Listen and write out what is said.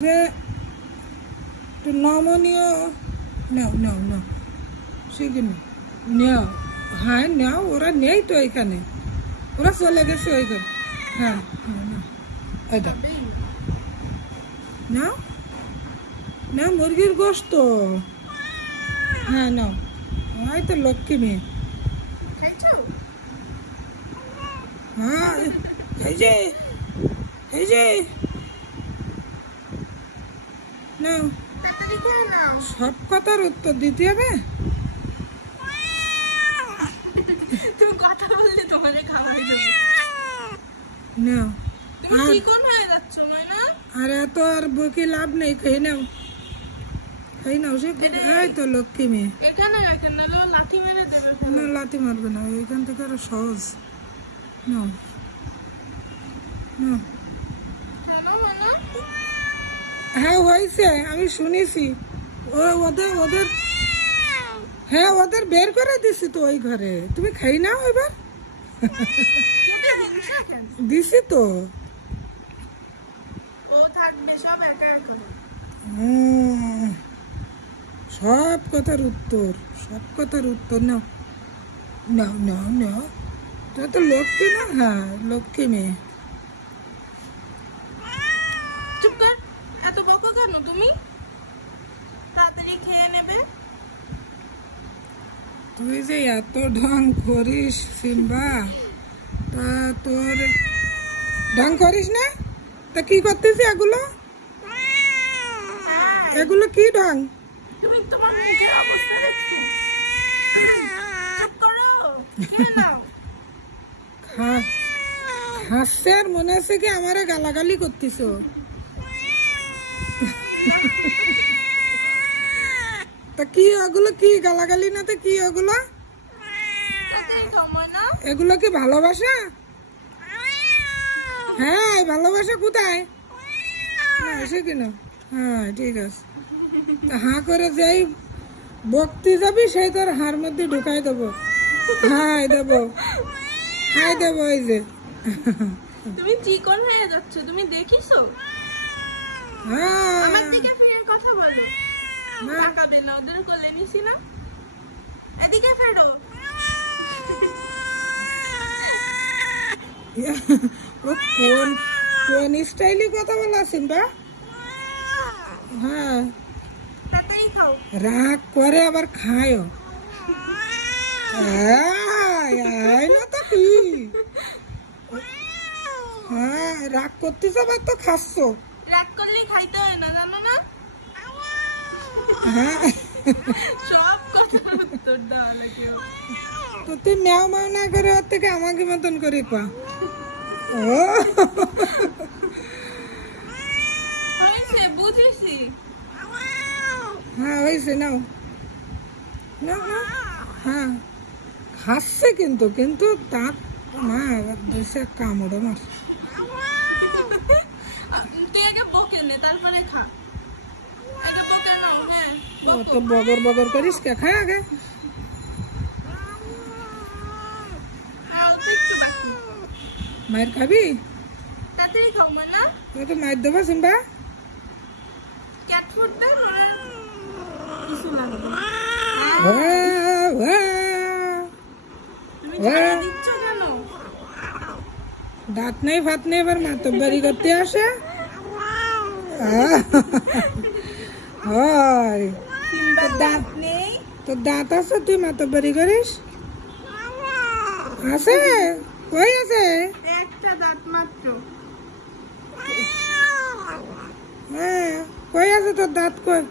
একটু নমনীয় নাও নাও নাও সেখানে নেও। হ্যাঁ নাও, ওরা নেই তো এখানে, ওরা চলে গেছে ওইখানে। হ্যাঁ হ্যাঁ নাও নাও, মুরগির গোশত। হ্যাঁ নাও, ওই তো লক্ষ্মী মেয়ে। হ্যাঁ এই যে এই যে নাও, সব কথার উত্তর দিতে হবে। তুমি কথা বললে তোমারে খাওয়াই দেবো। নাও, তুমি চিকন হয়ে যাচ্ছ না? আর এত আর বকে লাভ নেই, খেয়ে নাও খেয়ে নাও। সে এই তো লক্ষ্মী মেয়ে। এখানে রাখেন, নাহলে ও লাথি মেরে দেবে। না লাথি মারবে না, এখান থেকে আরো সহজ। নাও নাও। হ্যাঁ হয়েছে, আমি শুনেছি। ওদের ওদের হ্যাঁ ওদের বের করে দিছি তো ওই ঘরে। তুমি খাই নাও এবার। দিছি তো। ও থাকবে সব একা একা। সব কথার উত্তর, সব কথার উত্তর। নাও নাও নাও নাও, তো তো লক্ষ্মী না। হ্যাঁ লক্ষ্মী মেয়ে। চুপ কর, এত বকো কেন তুমি? তাড়াতাড়ি খেয়ে নেবে। তুই যে এত ঢং করিস সিম্বা, তা তোর ঢং করিস না? তা কি করতেছি এগুলো? এগুলো কি ঢং? তুমি তোমার মুখের অবস্থা দেখছো? চুপ করো, খেয়ে নাও। হাসছে আর মনে আছে কি আমারে গালাগালি করতিস? তা কি ওগুলো? কি গালাগালি না তো কি ওগুলো? এগুলো কি ভালোবাসা? হ্যাঁ ভালোবাসা কোথায়? এসে কিনা। হ্যাঁ ঠিক আছে, হাঁ করে যাই বকতে যাবি সেই তোর হাড় মধ্যে ঢুকাই দেবো। হাই দেবো, হাই দেবো। এই যে তুমি চিকন হয়ে যাচ্ছ, তুমি দেখিছো? হ্যাঁ আমার দিকে ফিরে কথা বলো। তাকাবে না, ওদের কোলে নিছি না। এদিকে ফেরো। ও কোন কোন স্টাইলে কথা বলা সিম্বা? হ্যাঁ তাড়াতাড়ি খাও। রাগ করে আবার খায়ও। না তো কি? হ্যাঁ রাগ করতেছ আবার তো খাচ্ছ। রাগ করলে খাইতে হয় না, জানো না? হ্যাঁ সব কথা উত্তর দেওয়া লাগে। তো তুই ম্যাও ম্যাও না করে ওর থেকে আমাকে মতন করে পা। ও হয়েছে, বুঝেছি। হ্যাঁ হয়েছে, নাও নাও নাও। হ্যাঁ খাচ্ছে কিন্তু কিন্তু দাঁত মা দেশে কামড়ে মার। তুই আগে বকে নে, তারপরে খা। আগে বকে নাও। হ্যাঁ তো বগর বগর করিস কে? খায় আগে। একটু বাকি। মায়ের খাবি? তাড়াতাড়ি খাও না। তুই তো মায়ের দেবো সিম্বা। ক্যাট ফুড দে, কিছু লাগবে। তুমি ঝাড়া দিচ্ছ কেন? দাঁত নেই ভাত নেই, এবার মাতব্বারি করতে আসে। হয় সিম্বার দাঁত নেই। তোর দাঁত আছে, তুই মাতব্বারি করিস? আছে? কই আছে? একটা দাঁত মাত্র। হ্যাঁ কই আছে তোর দাঁত? কই